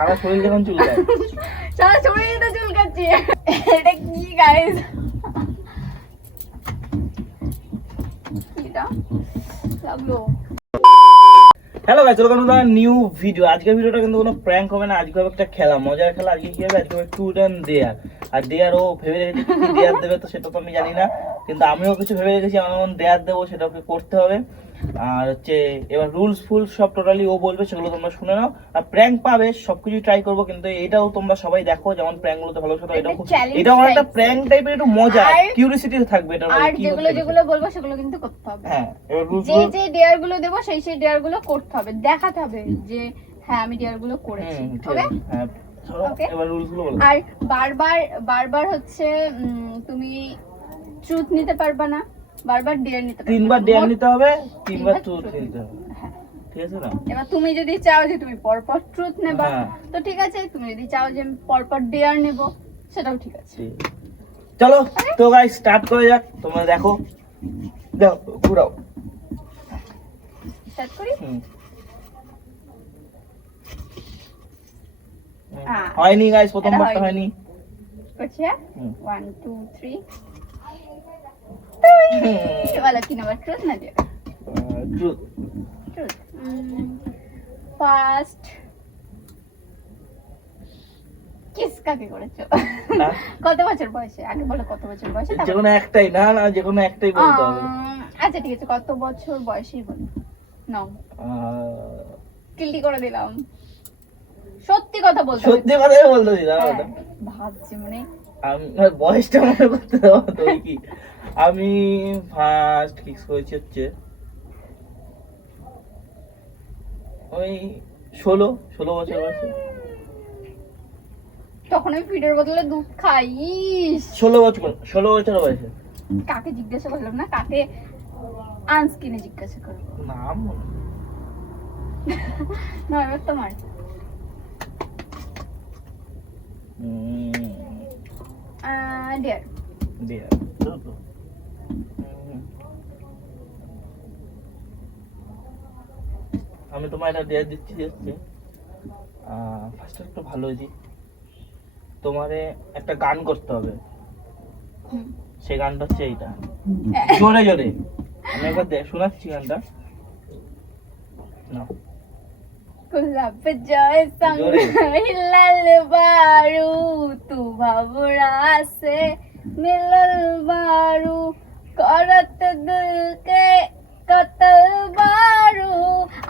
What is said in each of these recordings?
সারা শরীর যখন চুলকায়। সারা শরীরে তো চুলকাচ্ছে। এটা কি গাইস? এটা লাগলো। Hello guys, welcome to the new video. আজকের ভিডিওটা কিন্তু কোনো প্র্যাঙ্ক হবে না, আজকে হবে একটা খেলা, মজার খেলা। আজকে কি হবে? আজকে হবে ট্রুথ এন্ড ডেয়ার। আর ডেয়ার ও ভেবে রেখেছে কি ডেয়ার দেবে, তো সেটা তো আমি জানি না, কিন্তু আমিও কিছু ভেবে রেখেছি আমার মন ডেয়ার দেবো, সেটা ওকে করতে হবে। আর হচ্ছে এবার রুলস ফুল সব টোটালি ও বলবে, সেগুলো তোমরা শুনে নাও। আর প্র্যাঙ্ক পাবে, সবকিছু ট্রাই করবো, কিন্তু এটাও তোমরা সবাই দেখো, যেমন প্র্যাঙ্ক গুলোতে ভালো সাথে এটা আমার একটা প্র্যাঙ্ক টাইপের, একটু মজা কিউরিওসিটি থাকবে এটা। আর যেগুলো বলবো সেগুলো কিন্তু করতে হবে। হ্যাঁ, এবার রুলস যে ডেয়ার গুলো দেবো সেই ডেয়ার গুলো করতে হবে, দেখাতে হবে যে হ্যাঁ আমি ডেয়ার গুলো করেছি। ওকে? হ্যাঁ, এবার রুলস গুলো বলো। আর বারবার হচ্ছে তুমি ট্রুথ নিতে পারবে না, বারবার ডেয়ার নিতে পারবে। তিনবার ডেয়ার নিতে হবে, তিনবার ট্রুথ নিতে হবে। হ্যাঁ, ঠিক আছে না? এবার তুমি যদি চাও যে তুমি পরপর ট্রুথ নেবা, তো ঠিক আছে। তুমি যদি চাও যে আমি পরপর ডেয়ার নেব, সেটাও ঠিক আছে। চলো তো গাইস, স্টার্ট করে যাক। তোমরা দেখো, দাও ঘুরাও, স্টার্ট করি। হয়নি গাইস, প্রথমবারটা হয়নি। করছি 1 2 3 বলো কি নাম্বার? ট্রুথ না dare? Truth. Truth. First kiss কাকে করেছো? কত বছর বয়সে? আগে বলো কত বছর বয়সে। যেকোনো একটাই, না না যেকোনো একটাই বলতে হবে। আচ্ছা ঠিক আছে, কত বছর বয়সেই বলো। নাও, কিল্টি করে দিলাম। সত্যি কথা বলতে হবে। সত্যি কথাই বলতে দিলাম। ভাবছি মানে আমি বয়সটা মনে করতে দাও তো। কি আমি ফার্স্ট কিস করেছি হচ্ছে ওই 16 বছর বয়সে। তখন আমি ফিডের বদলে দুধ খাইস। 16 বছর বয়সে। কাকে জিজ্ঞাসা করলাম না, কাকে আনস্কিনে জিজ্ঞাসা করবো। নাম না, এবার তোমার। ডিয়ার। ডিয়ার। আমি তোমার একটা ডিয়ার দিচ্ছি হচ্ছে ফার্স্ট একটু ভালো হয়েছি। তোমারে একটা গান করতে হবে, সেই গানটা হচ্ছে এইটা, জোরে জোরে। আমি একবার শোনাচ্ছি গানটা। না, गुलाब जय संग हिलल बारू तू भवरा से मिलल बारू करत दिल के कतल बारू।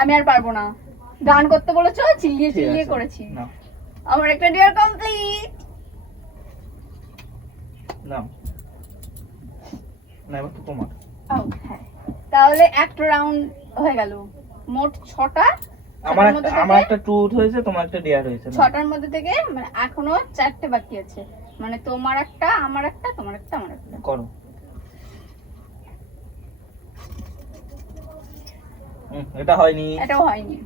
আমি আর পারবো না, গান করতে বলেছো, চিল্লিয়ে চিল্লিয়ে করেছি। আমার একটা ডিয়ার কমপ্লিট। না না, এবার তো তোমার। হ্যাঁ, তাহলে একটা রাউন্ড হয়ে গেল, মোট 6টা। আমার একটা ট্রুথ হয়েছে, তোমার একটা ডেয়ার হয়েছে। 6টার মধ্যে থেকে মানে এখনো 4টে বাকি আছে, মানে তোমার একটা, আমার একটা, তোমার একটা, আমার একটা। করো। এটা হয়নি, এটাও হয়নি।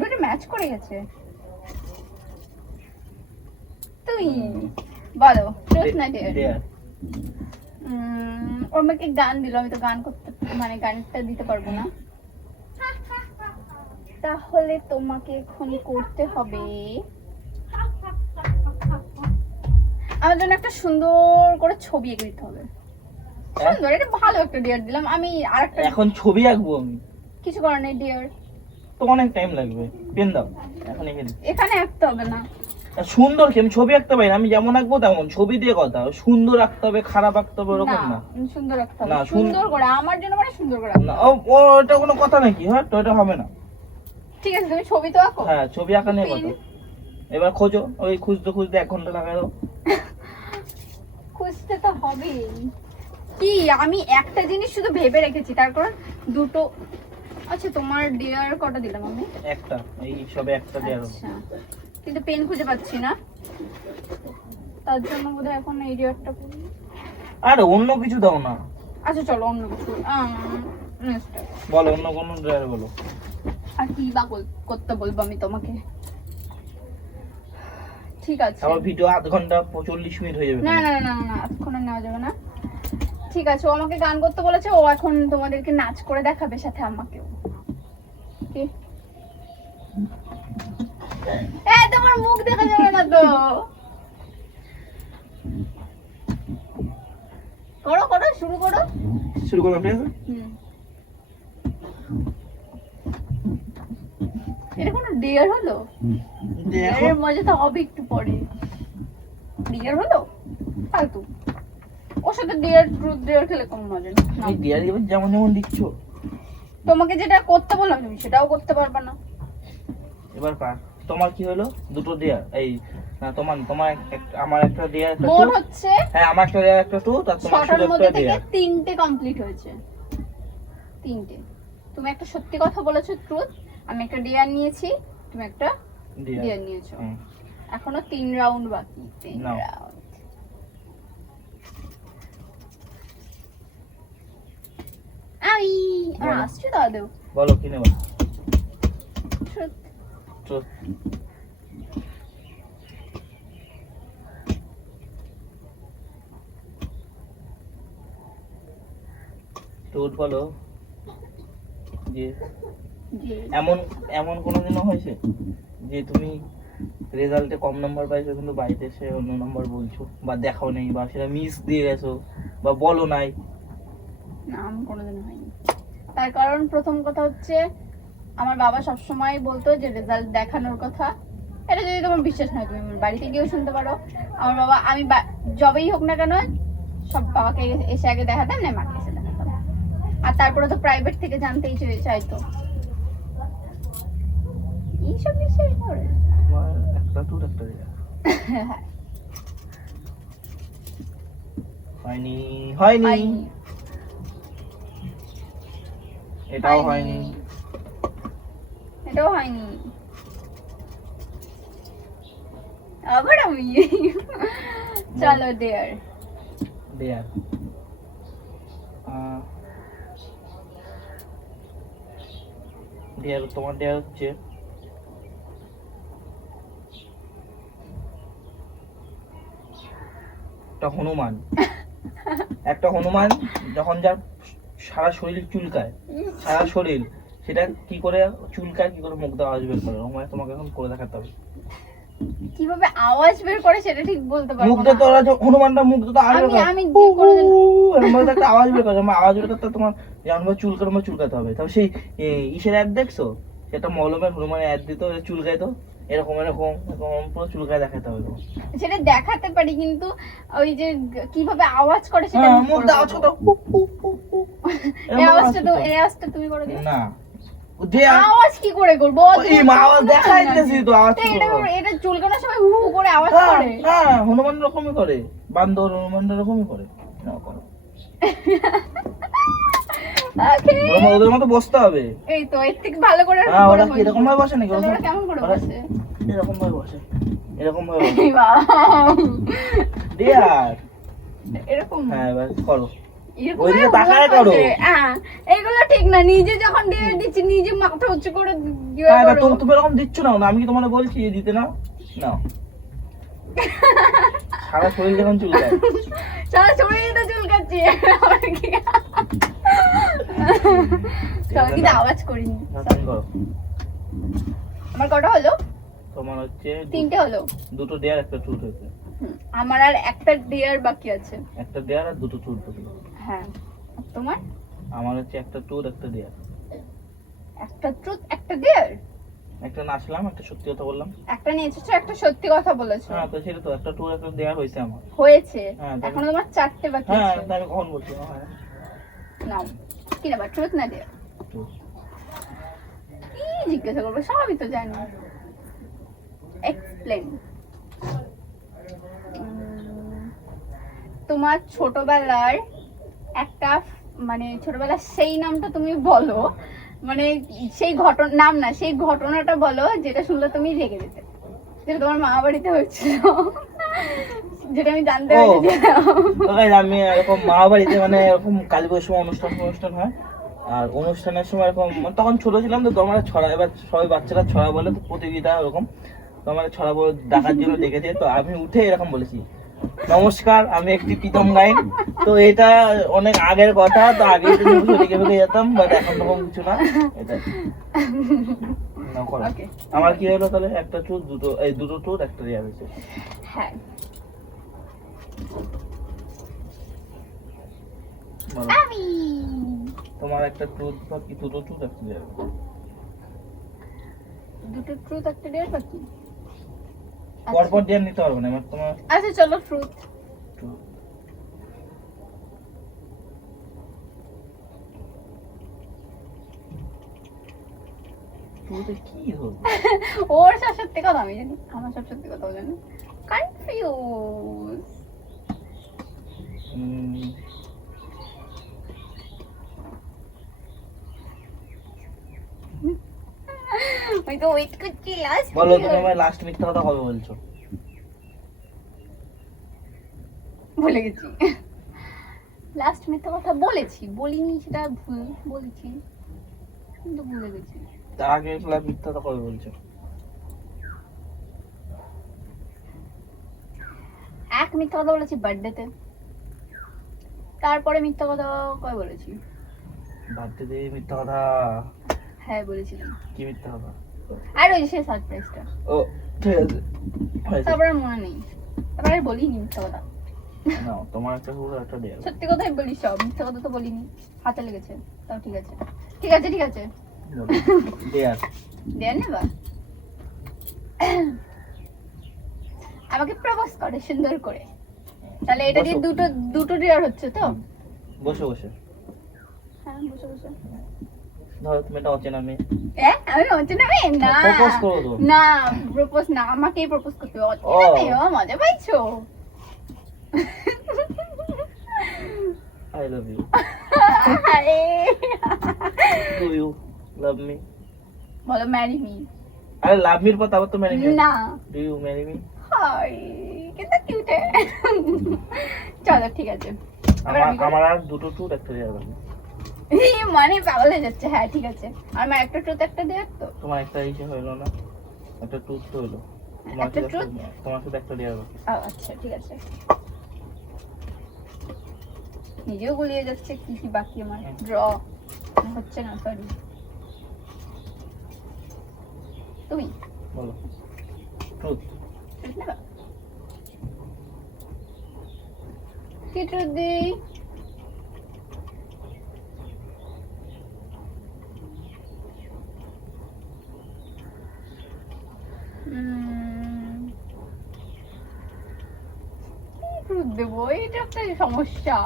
দুটো ম্যাচ করে গেছে। তুই বলো ট্রুথ না ডেয়ার? ও আমাকে গান দিল, আমি তো গান করতে মানে গানটা দিতে পারবো না। তাহলে তোমাকে এখন করতে হবে, আমার জন্য একটা সুন্দর করে ছবি এঁকে দিতে হবে। সুন্দর, এটা ভালো একটা ডিয়ার দিলাম আমি। আরেকটা এখন ছবি আঁকবো আমি? কিছু করার নেই ডিয়ার, তো অনেক টাইম লাগবে। পেন দাও, এখন এঁকে দিই। এখানে আঁকতে হবে না। সুন্দর কি আমি ছবি আঁকতে পারি না? আমি যেমন আঁকবো তেমন, ছবি দিয়ে কথা। সুন্দর আঁকতে হবে, খারাপ আঁকতে হবে, ওরকম না। সুন্দর আঁকতে হবে, সুন্দর করে আমার জন্য, মানে সুন্দর করে না। ওটা কোনো কথা নাকি? হ্যাঁ, তো এটা হবে না। ঠিক আছে, তুমি ছবি তো আঁকো। হ্যাঁ, ছবি আঁকা নিয়ে কথা। এবার খোঁজো, ওই খুঁজতে খুঁজতে 1 ঘন্টা লাগাই দাও। খুঁজতে তো হবে কি, আমি একটা জিনিস শুধু ভেবে রেখেছি, তারপর দুটো। আচ্ছা, তোমার ডিয়ার কটা দিলাম আমি? একটা, এই সবে একটা ডিয়ার। আচ্ছা, কিন্তু পেন খুঁজে পাচ্ছি না, তার জন্য বোধহয় এখন এই ডিয়ারটা করি। আরে অন্য কিছু দাও না। আচ্ছা চলো অন্য কিছু বলো, অন্য কোন ডিয়ার বলো। আর কি বা করতে বলবো আমি তোমাকে? ঠিক আছে, আমার ভিডিও আধ ঘন্টা 40 মিনিট হয়ে যাবে। না না না না, এতক্ষণ নেওয়া যাবে না। ঠিক আছে, ও আমাকে গান করতে বলেছে, ও এখন তোমাদেরকে নাচ করে দেখাবে, সাথে আমাকেও। কি তোমার মুখ দেখা যাবে না তো। করো করো, শুরু করো। শুরু করলাম, ঠিক আছে? এটা কোনো ডিয়ার হলো? ডিয়ারের মজা তো হবে একটু পরে। ডিয়ার হলো ফালতু। ওর সাথে ডিয়ার ট্রুথ ডিয়ার খেলে কোনো মজা নেই। এই ডিয়ার যেমন যেমন দিচ্ছ, তোমাকে যেটা করতে বললাম তুমি সেটাও করতে পারবে না। এবার পার। তোমার কি হলো? দুটো ডিয়ার। এই না, তোমার তোমার আমার একটা ডিয়ার, একটা মোট টু। হচ্ছে হ্যাঁ, আমার একটা ডিয়ার, একটা টু, আর তোমার শুধু ছটার মধ্যে একটা থেকে ডিয়ার। 3টে কমপ্লিট হয়েছে। 3টে। তুমি একটা সত্যি কথা বলেছো ট্রুথ, আমি একটা ডিয়ার নিয়েছি, তুমি একটা ডিয়ার নিয়েছো। এখনো 3 রাউন্ড বাকি। 3 নাও। রাউন্ড। আই আর বলো। আসছে দাদু। বলো কি নেবা? ট্রুথ। ট্রুথ। ট্রুথ বলো। যে এমন এমন কোনোদিনও হয়েছে যে তুমি রেজাল্টে কম নাম্বার পাইছো কিন্তু বাড়িতে এসে অন্য নাম্বার বলছো, বা দেখাও নেই, বা সেটা মিস দিয়ে গেছো, বা বলো নাই? না, আমি কোনোদিন হয়নি। তার কারণ প্রথম কথা হচ্ছে আমার বাবা সবসময় বলতো যে রেজাল্ট দেখানোর কথা। এটা যদি তোমার বিশ্বাস হয় তুমি আমার বাড়িতে গিয়েও শুনতে পারো। আমার বাবা, আমি যবেই হোক না কেন সব বাবাকে এসে আগে দেখাতাম, না মাকে এসে দেখাতাম। আর তারপরে তো প্রাইভেট থেকে জানতেই চাইতো এইসব বিষয় করে। আমার একটা টুর একটা দেয়া। হয়নি, হয়নি, হয়নি। এটাও হয়নি। এটাও হয়নি। আবার আমি চলো দেয়ার। দেয়ার। দেয়ার, তোমার দেয়ার হচ্ছে একটা হনুমান। একটা হনুমান যখন যার সারা শরীর চুলকায়, সারা শরীর, সেটা কি করে চুলকায়, কি করে মুখ দিয়ে আওয়াজ বের করে, মানে তোমাকে এখন করে দেখাতে হবে। কিভাবে আওয়াজ বের করে সেটা ঠিক বলতে পারবো মুখ না। দিয়ে তো ওরা হনুমানটা মুখ দিয়ে তো আওয়াজ বের করে, আমি যে কোনোদিন এরকম ভাবে একটা আওয়াজ বের করে, আওয়াজ বের করতে তোমার যেমন চুলকাতে হবে। তবে সেই ইসের অ্যাড দেখছো, সেটা মলমের হনুমানের অ্যাড দিত, চুলকায় তো এরকম এরকম এরকম পুরো চুলকায় দেখাতে হবে তোমার। সেটা দেখাতে পারি কিন্তু ওই যে কিভাবে আওয়াজ করে সেটা আমি মুখ করবো। দিয়ে আওয়াজ করতে এই আওয়াজটা তুমি করে দিও। না, আওয়াজ কি করে করবো? এই মা আওয়াজ দেখাইতেছি তো, আওয়াজ কি করবো? এটা চুলকানোর সময় হু হু করে আওয়াজ করে। হ্যাঁ, হনুমান রকমই করে, বান্দর হনুমান রকমই করে। নাও করো। ওকে, ওদের মতো বসতে হবে। এই তো এর থেকে ভালো করে আর কি হ্যাঁ, করে ওরা কি এরকম ভাবে বসে নাকি? বসবো? ওরা কেমন করে বসে? এরকম ভাবে বসে, এরকম ভাবে বসে। এই বাবা। ডিয়ার। এরকম হ্যাঁ, এবার করো। এরকম ওইদিকে করে তাকায় বসে। করো। এগুলো ঠিক না। নিজে যখন দিয়ে দিচ্ছি নিজে মাথা উঁচু করে দিয়ে হ্যাঁ, করো। তুমি এরকম দিচ্ছ না, আমি কি তোমার বলছি যে দিতে নাও? নাও। সারা শরীর যখন চুলকায়। সারা শরীরে তো চুলকাচ্ছি। আমার কি? চলো, কিন্তু আওয়াজ করিনি। তুমি করো। আমার কটা হলো? তোমার হচ্ছে 3টে হলো। দুটো দেয়ার, একটা টুট হয়েছে। আমার আর একটা ডিয়ার বাকি আছে। একটা দেয়ার আর দুটো টুট হয়েছে। হ্যাঁ, আর তোমার? আমার হচ্ছে একটা টুট, একটা দেয়ার। একটা ট্রুথ, একটা ডিয়ার। একটা নাচলাম, একটা সত্যি কথা বললাম। একটা নিয়েছো, একটা সত্যি কথা বলেছো। হ্যাঁ, তো সেটা তো একটা টুট একটা দেয়ার হয়েছে আমার। হয়েছে। হ্যাঁ, তাহলে- এখনো তোমার 4টে বাকি হ্যাঁ, আছে। তা আমি কখন বলছি? হ্যাঁ, নাও, কি নেবা, ট্রুথ না ডিয়ার? টুট। কি জিজ্ঞাসা করবো, সবই তো জানি। এক্সপ্লেন। তোমার ছোটবেলার একটা, মানে ছোটবেলার সেই নামটা তুমি বলো, মানে সেই নাম না, সেই ঘটনাটা বলো যেটা শুনলে তুমি রেগে যেতে, যেটা তোমার মা বাড়িতে হয়েছিল, যেটা আমি জানতে ও, পেরেছিলাম। তো guys, আমি এরকম মা বাড়িতে, মানে এরকম কালী পুজোর সময় অনুষ্ঠান হয়, আর অনুষ্ঠানের সময় এরকম, তখন ছোট ছিলাম তো, আমরা ছড়া, এবার সবাই বাচ্চারা ছড়া বলে, তো প্রতিযোগিতা ওরকম, তো আমার ছড়া বলে ডাকার জন্য ডেকেছে, তো আমি উঠে এরকম বলেছি, নমস্কার, আমি একটি প্রীতম গাইন। তো এটা অনেক আগের কথা, তো আগে লিখে ফেলে যেতাম, বাট এখন তখন কিছু না, এটা না করো। ওকে আমার কি হলো তাহলে? একটা ট্রুথ, দুটো ট্রুথ, একটা রিয়াল হয়েছে। হ্যাঁ বলো। আমি তোমার একটা ট্রুথ বাকি, দুটো ট্রুথ, একটা রিয়াল। দুটো ট্রুথ একটা ডেয়ার বাকি। পরপর দিয়ে নিতে পারবো না, এবার তোমার আচ্ছা চলো ট্রুথ। ট্রুথ। ট্রুথে কি হবে? ওর সব সত্যি কথা আমি জানি, আমার সব সত্যি কথা জানি। কনফিউজ। আমি তো ওয়েট করছি লাস্ট। বলো তুমি আমার লাস্ট মিথ্যা কথা কবে বলছো? ভুলে গেছি। লাস্ট মিথ্যা কথা বলেছি, বলিনি সেটা ভুল বলেছি, কিন্তু ভুলে গেছি। তার আগে মিথ্যা কথা কবে বলছো? এক মিথ্যা কথা বলেছি বার্থডেতে, তারপরে মিথ্যা কথা কয় বলেছি? বার্থডে দিয়ে মিথ্যা কথা? হ্যাঁ বলেছিলাম। কি মিথ্যা কথা? আর ওই যে সেই সারপ্রাইজটা, ও ঠিক আছে, হয়েছে। তারপরে আর মনে নেই, তারপরে আর বলিনি মিথ্যা কথা। নাও তোমার একটা ট্রুথ, একটা রিয়াল। সত্যি কথাই বলি সব, মিথ্যা কথা তো বলিনি। হাতে লেগেছে তাও ঠিক আছে, ঠিক আছে ঠিক আছে। রিয়াল। দেন নেবা আমাকে প্রপোজ করে সুন্দর করে, তাহলে এটা দিয়ে দুটো দুটো ডিয়ার হচ্ছে তো? বসে বসে। হ্যাঁ বসে বসে। ধরো তুমি একটা অচেনা মেয়ে, আমি অচেনা মেয়ে না, প্রপোজ করো তো। না প্রপোজ না, আমাকেই প্রপোজ করতে হবে। অচেনা মেয়ে, ও মজা পাইছো? I love you. আরে ডু ইউ লাভ মি? বলো ম্যারি মি। আরে লাভ মির পর তারপর তো ম্যারি মি। না do you marry me? Hi কিন্তু কিউট। চলো ঠিক আছে। আমার আর দুটো ট্রুথ, একটা রিয়াল বাকি। মানে পাগল হয়ে যাচ্ছে। হ্যাঁ ঠিক আছে, আমার একটা ট্রুথ একটা দেয়ার তো। তোমার একটা ইসে হইলো না, একটা ট্রুথ তো হইলো। একটা ট্রুথ, তোমার সাথে একটা রিয়াল বাকি। আচ্ছা ঠিক আছে। নিজেও গুলিয়ে যাচ্ছে কি কি বাকি আমার। ড্র হচ্ছে না, সরি। তুমি বলো ট্রুথ। ট্রুথ নেবা? কি ট্রুথ দিই? ট্রুথ দেবো, এটা একটা সমস্যা।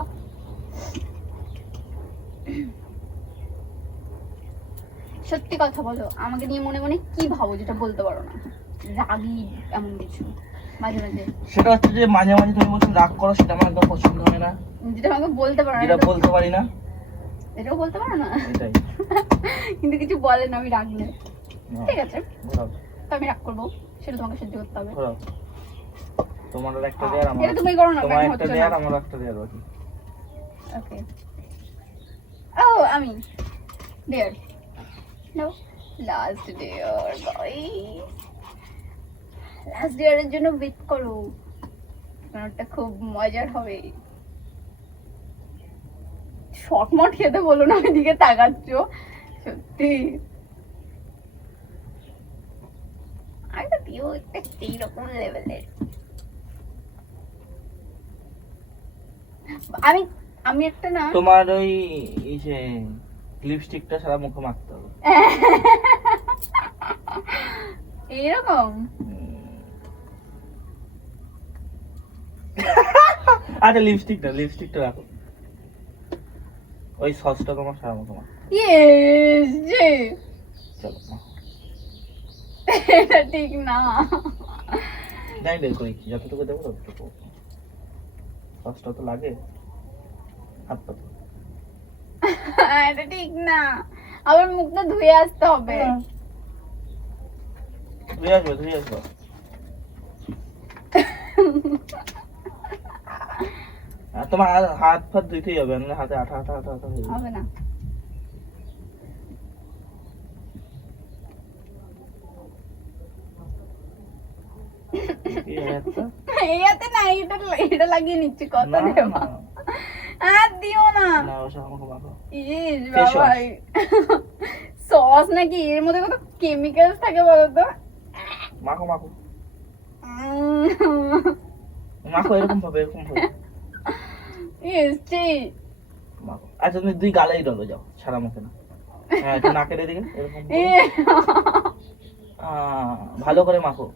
সত্যি কথা বলো, আমাকে নিয়ে মনে মনে কি ভাবো যেটা বলতে পারো না? রাগি এমন কিছু মাঝে মাঝে? সেটা হচ্ছে যে মাঝে মাঝে তুমি বলছো রাগ করো, সেটা আমার একদম পছন্দ হয় না। যেটা আমাকে বলতে পারো না, যেটা বলতে পারি না, এটাও বলতে পারো না। এটাই। কিন্তু কিছু বলে না, আমি রাগলে। না, ঠিক আছে, ঘোরাও তো আমি রাগ করবো, সেটা তোমাকে সহ্য করতে হবে। ঘোরাও। তোমার আর একটা দেয়ার, আমার এটা তুমি করো না, তোমার কেন একটা হচ্ছে দেয়ার, না? আমার একটা দেয়ার বাকি। ওকে। ও আমি dare, no last dare guys, last ডিয়ারের জন্য ওয়েট করো, কারণটা খুব মজার হবে। শর্টমট খেতে বলো না, ওইদিকে তাকাচ্ছ সত্যি। আমি তো দিও একটা সেই রকম লেভেলের। আমি আমি একটা না তোমার ওই ইসে লিপস্টিকটা সারা মুখে মাখতে হবে। এইরকম আচ্ছা লিপস্টিকটা রাখো, ওই সসটা তোমার সারা মুখে মাখো। ইয়েস যে চলো মাখো। এটা ঠিক না। যাই বের করি, যতটুকু দেবো ততটুকু। সসটা তো লাগে হাত পাতো। এটা ঠিক না, আবার মুখটা ধুয়ে আসতে হবে। ধুয়ে আসবো। আর তোমার হাত ফাত ধুইতেই হবে, নাহলে হাতে আঠা আঠা আঠা আঠা হয়ে যাবে। হবে না। কি একটা? এইয়াতে না, এটা লাগিয়ে নিচ্ছি, কত না, দেবা? আর দিও না। না, ওসব আমাকে মাখো। ইস Face বাবা, সস নাকি এর মধ্যে কত কেমিক্যালস থাকে বলো তো? মাখো মাখো মাখো, এরকম ভাবে ইসছি মাখো। আচ্ছা তুমি দুই গালেই ডলো, যাও সারা মুখে না, হ্যাঁ একটু নাকের এদিকে এরকম করে। ভালো করে মাখো।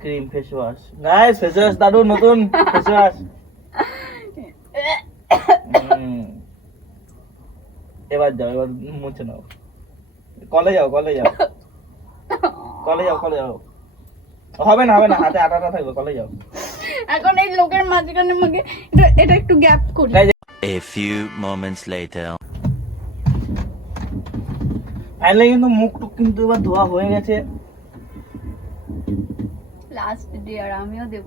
Cream face wash, guys face wash দারুন, নতুন ফেস ওয়াশ। এবার যাও, এবার মুছে নাও, কলে যাও কলে যাও কলে যাও কলে যাও। হবে না হবে না, হাতে আটাটা থাকবে, কলে যাও। এখন এই লোকের মাঝখানে আমাকে এটা একটু গ্যাপ করি। A few moments later. Finally কিন্তু মুখ টুক কিন্তু এবার ধোয়া হয়ে গেছে। লাস্ট ডিয়ার আমিও দেব,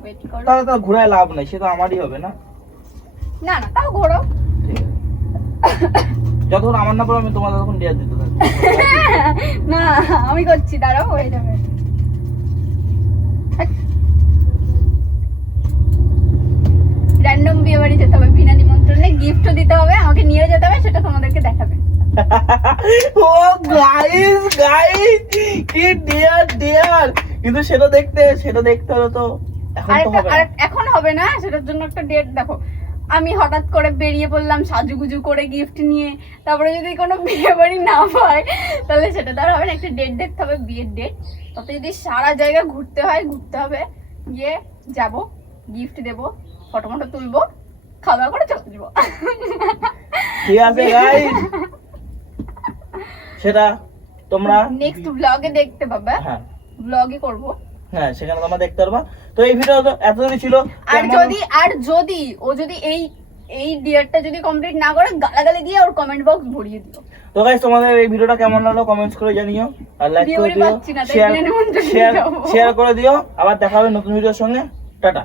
ওয়েট করো। তাহলে তো ঘোরায় লাভ নাই, সে তো আমারই হবে না। না না তাও ঘোরো। ঠিক আছে, যতক্ষণ আমার না পড়ে আমি তোমাদের তখন ডিয়ার দিতে থাকবো। না আমি করছি, দাঁড়াও হয়ে যাবে। র্যান্ডম বিয়ে বাড়ি যেতে হবে, বিনা নিমন্ত্রণে গিফটও দিতে হবে, আমাকে নিয়ে যেতে হবে, সেটা তোমাদেরকে দেখাবে। ও গাইস গাইস, কি ডিয়ার, কিন্তু সেটা দেখতে হলো তো, এখন তো হবে না। এখন হবে না, সেটার জন্য একটা ডেট দেখো। আমি হঠাৎ করে বেরিয়ে পড়লাম সাজুগুজু করে গিফট নিয়ে, তারপরে যদি কোনো বিয়ে বাড়ি না পাই তাহলে সেটা তো আর হবে না, একটা ডেট দেখতে হবে, বিয়ের ডেট। তাতে যদি সারা জায়গা ঘুরতে হয় ঘুরতে হবে, গিয়ে যাব, গিফট দেব, ফটো মটো তুলবো, খাওয়া দাওয়া করে চলে যাবো। ঠিক আছে গাইস, সেটা তোমরা নেক্সট ব্লগে দেখতে পাবে, হ্যাঁ ব্লগই করবো। হ্যাঁ, সেখানে তোমরা দেখতে পারবা। তো এই ভিডিও তো এতদিনই ছিল। আর যদি ও যদি এই ডিয়ারটা যদি কমপ্লিট না করে গালাগালি দিয়ে ওর কমেন্ট বক্স ভরিয়ে দিও। তো গাইস তোমাদের এই ভিডিওটা কেমন লাগলো কমেন্টস করে জানিও, আর লাইক করে ভিডিওরই দিও, পাচ্ছি না, তাই বিনা নিমন্ত্রণে যাবো। শেয়ার করে দিও। আবার দেখা হবে নতুন ভিডিওর সঙ্গে। টাটা।